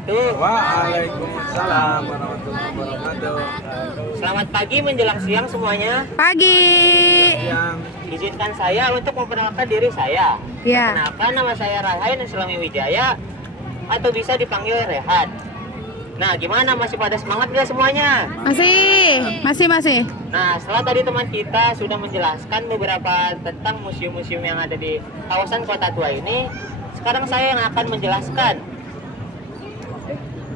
wabarakatuh. Waalaikumsalam warahmatullahi wabarakatuh. Selamat pagi menjelang siang semuanya. Pagi. Yang Izinkan saya untuk memperkenalkan diri saya. Ya. Kenapa nama saya Raihan Islami Wijaya atau bisa dipanggil Rehan. Nah, gimana, masih pada semangat nggak semuanya? Masih. Nah, setelah tadi teman kita sudah menjelaskan beberapa tentang museum-museum yang ada di kawasan Kota Tua ini, sekarang saya yang akan menjelaskan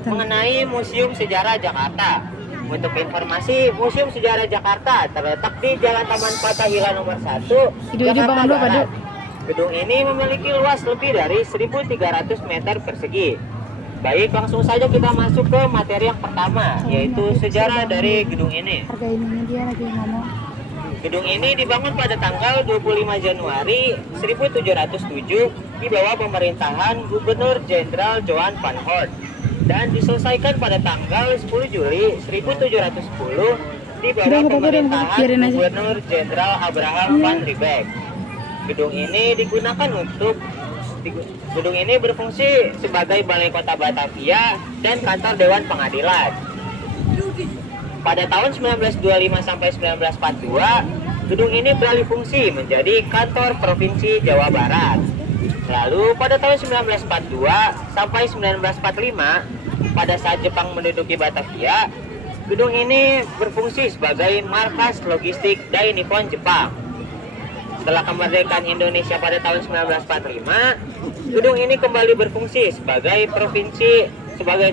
mengenai Museum Sejarah Jakarta. Untuk informasi, Museum Sejarah Jakarta terletak di Jalan Taman Fathahillah nomor 1, Jakarta Barat. Gedung ini memiliki luas lebih dari 1.300 meter persegi. Baik, langsung saja kita masuk ke materi yang pertama, yaitu sejarah dari gedung ini. Harga ininya dia lagi ngomong. Gedung ini dibangun pada tanggal 25 Januari 1707 di bawah pemerintahan Gubernur Jenderal Johan van Hoort dan diselesaikan pada tanggal 10 Juli 1710 di bawah pemerintahan Gubernur Jenderal Abraham van Riebeeck. Gedung ini berfungsi sebagai Balai Kota Batavia dan kantor Dewan Pengadilan. Pada tahun 1925 sampai 1942, gedung ini beralih fungsi menjadi kantor Provinsi Jawa Barat. Lalu pada tahun 1942 sampai 1945, pada saat Jepang menduduki Batavia, gedung ini berfungsi sebagai markas logistik Dai Nippon Jepang. Setelah kemerdekaan Indonesia pada tahun 1945, gedung ini kembali berfungsi sebagai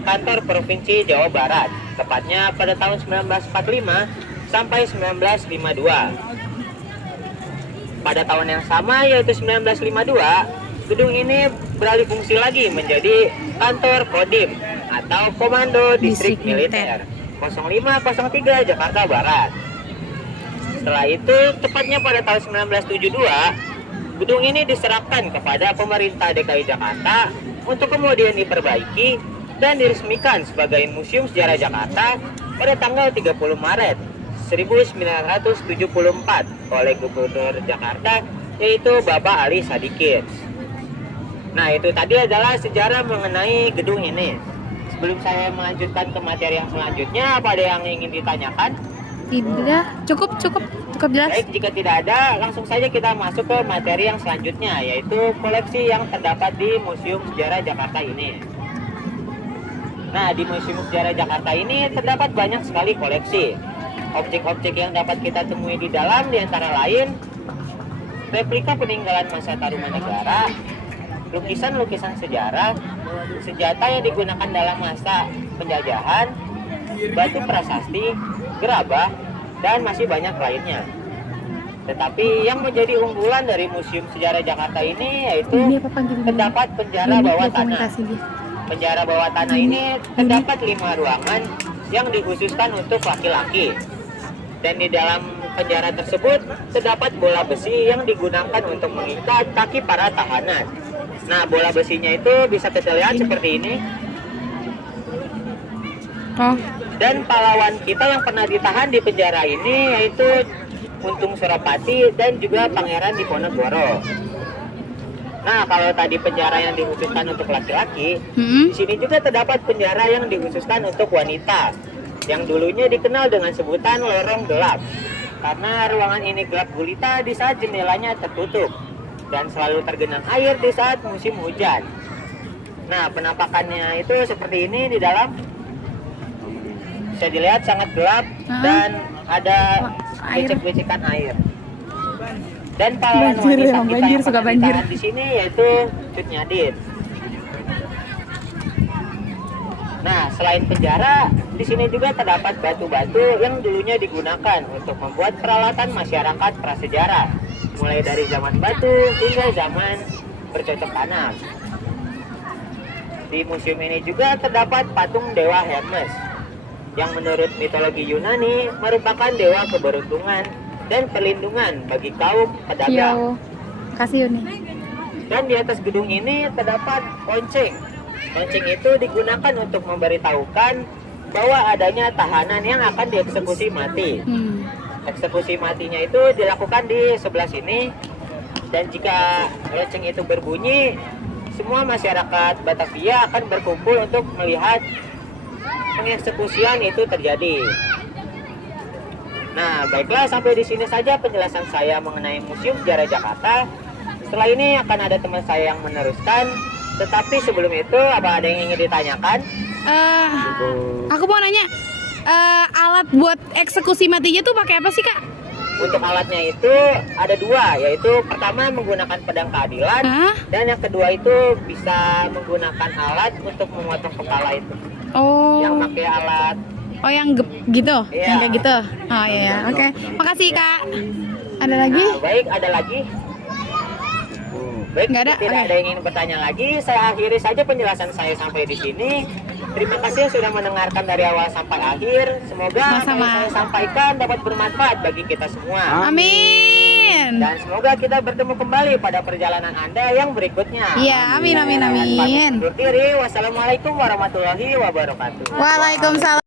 kantor Provinsi Jawa Barat, tepatnya pada tahun 1945 sampai 1952. Pada tahun yang sama, yaitu 1952, gedung ini beralih fungsi lagi menjadi kantor Kodim atau Komando Distrik Militer 0503 Jakarta Barat. Setelah itu, tepatnya pada tahun 1972, gedung ini diserahkan kepada pemerintah DKI Jakarta untuk kemudian diperbaiki dan diresmikan sebagai Museum Sejarah Jakarta pada tanggal 30 Maret 1974 oleh Gubernur Jakarta, yaitu Bapak Ali Sadikin. Nah, itu tadi adalah sejarah mengenai gedung ini. Sebelum saya melanjutkan ke materi yang selanjutnya, apa ada yang ingin ditanyakan? Tidak, cukup jelas. Baik, jika tidak ada, langsung saja kita masuk ke materi yang selanjutnya, yaitu koleksi yang terdapat di Museum Sejarah Jakarta ini. Nah, di Museum Sejarah Jakarta ini terdapat banyak sekali koleksi. Objek-objek yang dapat kita temui di dalam diantara lain replika peninggalan masa Tarumanegara, lukisan-lukisan sejarah, senjata yang digunakan dalam masa penjajahan, batu prasasti, gerabah, dan masih banyak lainnya. Tetapi yang menjadi unggulan dari Museum Sejarah Jakarta ini yaitu terdapat penjara bawah tanah. Penjara bawah tanah ini terdapat 5 ruangan yang dikhususkan untuk laki-laki. Dan di dalam penjara tersebut terdapat bola besi yang digunakan untuk mengikat kaki para tahanan. Nah, bola besinya itu bisa kita lihat seperti ini. Dan pahlawan kita yang pernah ditahan di penjara ini yaitu Untung Surapati dan juga Pangeran Diponegoro. Nah, kalau tadi penjara yang dikhususkan untuk laki-laki, di sini juga terdapat penjara yang dikhususkan untuk wanita, yang dulunya dikenal dengan sebutan lorong gelap, karena ruangan ini gelap gulita di saat jendelanya tertutup dan selalu tergenang air di saat musim hujan. Nah, penampakannya itu seperti ini di dalam. Bisa dilihat sangat gelap dan ada becek-becekan air. Dan pahlawan wanita kita yang pernah ditahan di sini yaitu Cut Nyadin. Nah, selain penjara, di sini juga terdapat batu-batu yang dulunya digunakan untuk membuat peralatan masyarakat prasejarah, mulai dari zaman batu hingga zaman bercocok tanam. Di museum ini juga terdapat patung Dewa Hermes, yang menurut mitologi Yunani merupakan dewa keberuntungan dan perlindungan bagi kaum pedagang. Kasih Yuni. Dan di atas gedung ini terdapat lonceng. Lonceng itu digunakan untuk memberitahukan bahwa adanya tahanan yang akan dieksekusi mati. Eksekusi matinya itu dilakukan di sebelah sini. Dan jika lonceng itu berbunyi, semua masyarakat Batavia akan berkumpul untuk melihat pengeksekusian itu terjadi. Nah, baiklah, sampai di sini saja penjelasan saya mengenai Museum Sejarah Jakarta. Setelah ini akan ada teman saya yang meneruskan. Tetapi sebelum itu, apa ada yang ingin ditanyakan? Aku mau nanya, alat buat eksekusi matinya tuh pakai apa sih, Kak? Untuk alatnya itu ada dua, yaitu pertama menggunakan pedang keadilan, Hah? dan yang kedua itu bisa menggunakan alat untuk memotong kepala itu. Oh. Yang pakai alat. Oh, yang gitu? Iya. Yang kayak gitu? Oh iya, oke. Makasih, Kak. Ada lagi? Nah, baik, ada lagi. Baik, Nggak ada? tidak Oke. ada yang ingin bertanya lagi. Saya akhiri saja penjelasan saya sampai di sini. Terima kasih sudah mendengarkan dari awal sampai akhir. Semoga apa yang Sama-sama. saya sampaikan dapat bermanfaat bagi kita semua. Amin. Dan semoga kita bertemu kembali pada perjalanan Anda yang berikutnya. Iya, amin, amin, Dan pamit amin. undur diri. Wassalamualaikum warahmatullahi wabarakatuh. Waalaikumsalam.